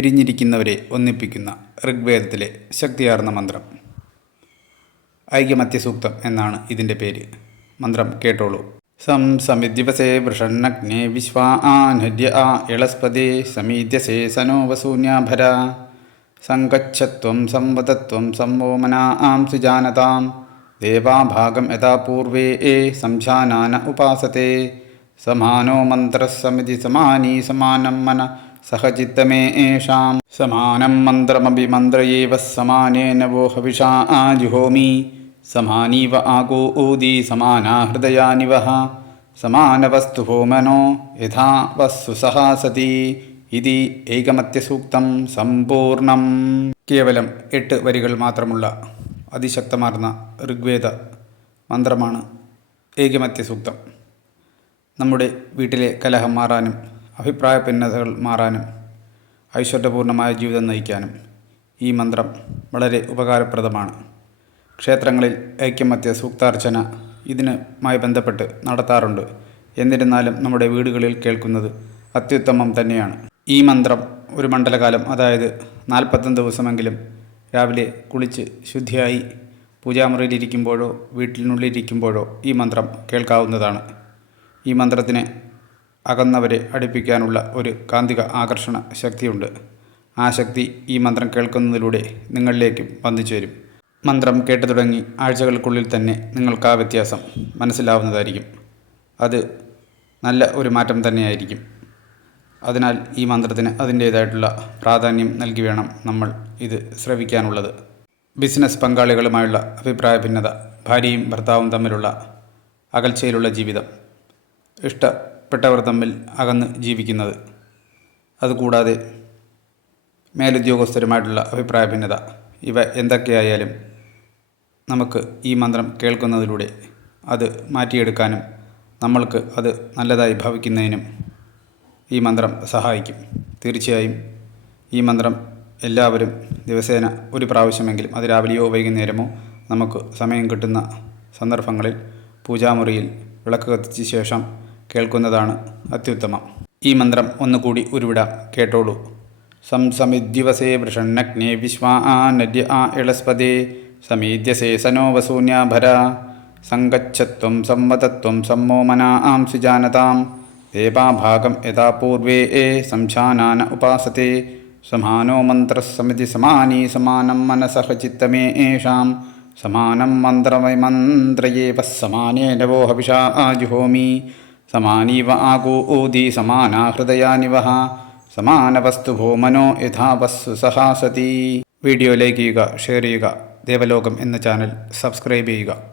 പിരിഞ്ഞിരിക്കുന്നവരെ ഒന്നിപ്പിക്കുന്ന ഋഗ്വേദത്തിലെ ശക്തിയാർന്ന മന്ത്രം. ഐകമത്യ സൂക്തം എന്നാണ് ഇതിൻ്റെ പേര്. മന്ത്രം കേട്ടോളൂ. സമിദ്യവസേ വൃഷണ്ണഗ്നേ വിശ്വാനര്യ ഇളസ്പദേ സമീദ്യസേ സനോ വസൂന്യാഭര സങ്കച്ഛത്വം സംവദത്വം സംവോമനാ സുജാനതാം ദേവാഭാഗം യഥാ പൂർവേ സംജാനാന ഉപാസത്തെ സമാനോ മന്ത്രസമിതി സമാനീ സമാനം മന സഹചിത്തമേഷാം സമാനം മന്ത്രമപി മന്ത്രയേവ സമാനേന വോ ഹവിഷാ ജുഹോമി സമാനീവ ആഗോ ഊദി സമാനാ ഹൃദയാനിവ സമാനവസ്തു ഹോമനോ യഥാ വസ്തു സഹാസതി ഇതി ഏകമത്യസൂക്തം സമ്പൂർണം. കേവലം 8 വരികൾ മാത്രമുള്ള അതിശക്തമാർന്ന ഋഗ്വേദ മന്ത്രമാണ് ഏകമത്യസൂക്തം. നമ്മുടെ വീട്ടിലെ കലഹം മാറാനും അഭിപ്രായ ഭിന്നതകൾ മാറാനും ഐശ്വര്യപൂർണമായ ജീവിതം നയിക്കാനും ഈ മന്ത്രം വളരെ ഉപകാരപ്രദമാണ്. ക്ഷേത്രങ്ങളിൽ ഐകമത്യ സൂക്താർച്ചന ഇതിനുമായി ബന്ധപ്പെട്ട് നടത്താറുണ്ട്. എന്നിരുന്നാലും നമ്മുടെ വീടുകളിൽ കേൾക്കുന്നത് അത്യുത്തമം തന്നെയാണ്. ഈ മന്ത്രം ഒരു മണ്ഡലകാലം, അതായത് 41 ദിവസമെങ്കിലും രാവിലെ കുളിച്ച് ശുദ്ധിയായി പൂജാമുറിയിലിരിക്കുമ്പോഴോ വീട്ടിനുള്ളിലിരിക്കുമ്പോഴോ ഈ മന്ത്രം കേൾക്കാവുന്നതാണ്. ഈ മന്ത്രത്തിന് അകന്നവരെ അടുപ്പിക്കാനുള്ള ഒരു കാന്തിക ആകർഷണ ശക്തിയുണ്ട്. ആ ശക്തി ഈ മന്ത്രം കേൾക്കുന്നതിലൂടെ നിങ്ങളിലേക്കും വന്നു ചേരും. മന്ത്രം കേട്ടു തുടങ്ങി ആഴ്ചകൾക്കുള്ളിൽ തന്നെ നിങ്ങൾക്ക് ആ വ്യത്യാസം മനസ്സിലാവുന്നതായിരിക്കും. അത് നല്ല ഒരു മാറ്റം തന്നെയായിരിക്കും. അതിനാൽ ഈ മന്ത്രത്തിന് അതിൻ്റേതായിട്ടുള്ള പ്രാധാന്യം നൽകി വേണം നമ്മൾ ഇത് ശ്രവിക്കാനുള്ളത്. ബിസിനസ് പങ്കാളികളുമായുള്ള അഭിപ്രായ ഭിന്നത, ഭാര്യയും ഭർത്താവും തമ്മിലുള്ള അകൽച്ചയിലുള്ള ജീവിതം, ഇഷ്ടപ്പെട്ടവർ തമ്മിൽ അകന്ന് ജീവിക്കുന്നത്, അതുകൂടാതെ മേലുദ്യോഗസ്ഥരുമായിട്ടുള്ള അഭിപ്രായ ഭിന്നത, ഇവ എന്തൊക്കെയായാലും നമുക്ക് ഈ മന്ത്രം കേൾക്കുന്നതിലൂടെ അത് മാറ്റിയെടുക്കാനും നമ്മൾക്ക് അത് നല്ലതായി ഭവിക്കുന്നതിനും ഈ മന്ത്രം സഹായിക്കും. തീർച്ചയായും ഈ മന്ത്രം എല്ലാവരും ദിവസേന ഒരു പ്രാവശ്യമെങ്കിലും, അത് രാവിലെയോ വൈകുന്നേരമോ നമുക്ക് സമയം കിട്ടുന്ന സന്ദർഭങ്ങളിൽ പൂജാമുറിയിൽ വിളക്ക് കത്തിച്ച ശേഷം കേൾക്കുന്നതാണ് അത്യുത്തമം. ഈ മന്ത്രം ഒന്നുകൂടി ഉരുവിടാം, കേട്ടോളൂ. സമിദ്യവസേ വൃഷണ്ണഗ്നേ വിശ്വാനര്യ ഇളസ്പദേ സമീദ്യസേ സനോ വസൂന്യാഭര സങ്കച്ഛത്വം സംവദത്വം സമ്മോമനാ സുജാനതാം ദേവാഭാഗം യഥാ പൂർവേ സംജാനാന ഉപാസത്തെ സമാനോ മന്ത്രസമിതി സമാനീ സമാനം മനസഃ ചിത്തമേഷാം സമാനം മന്ത്രയേവ സമാനേന വോ ഹവിഷാ ജുഹോമി സമാനീവ ആഗോ ഊദി സമാനാ ഹൃദയാനിവ സമാനവസ്തു ഭോമനോ യഥാ വസ്തു സഹാസതി. വീഡിയോ ലൈക്ക് ചെയ്യുക, ഷെയർ ചെയ്യുക. ദേവലോകം എന്ന ചാനൽ സബ്സ്ക്രൈബ് ചെയ്യുക.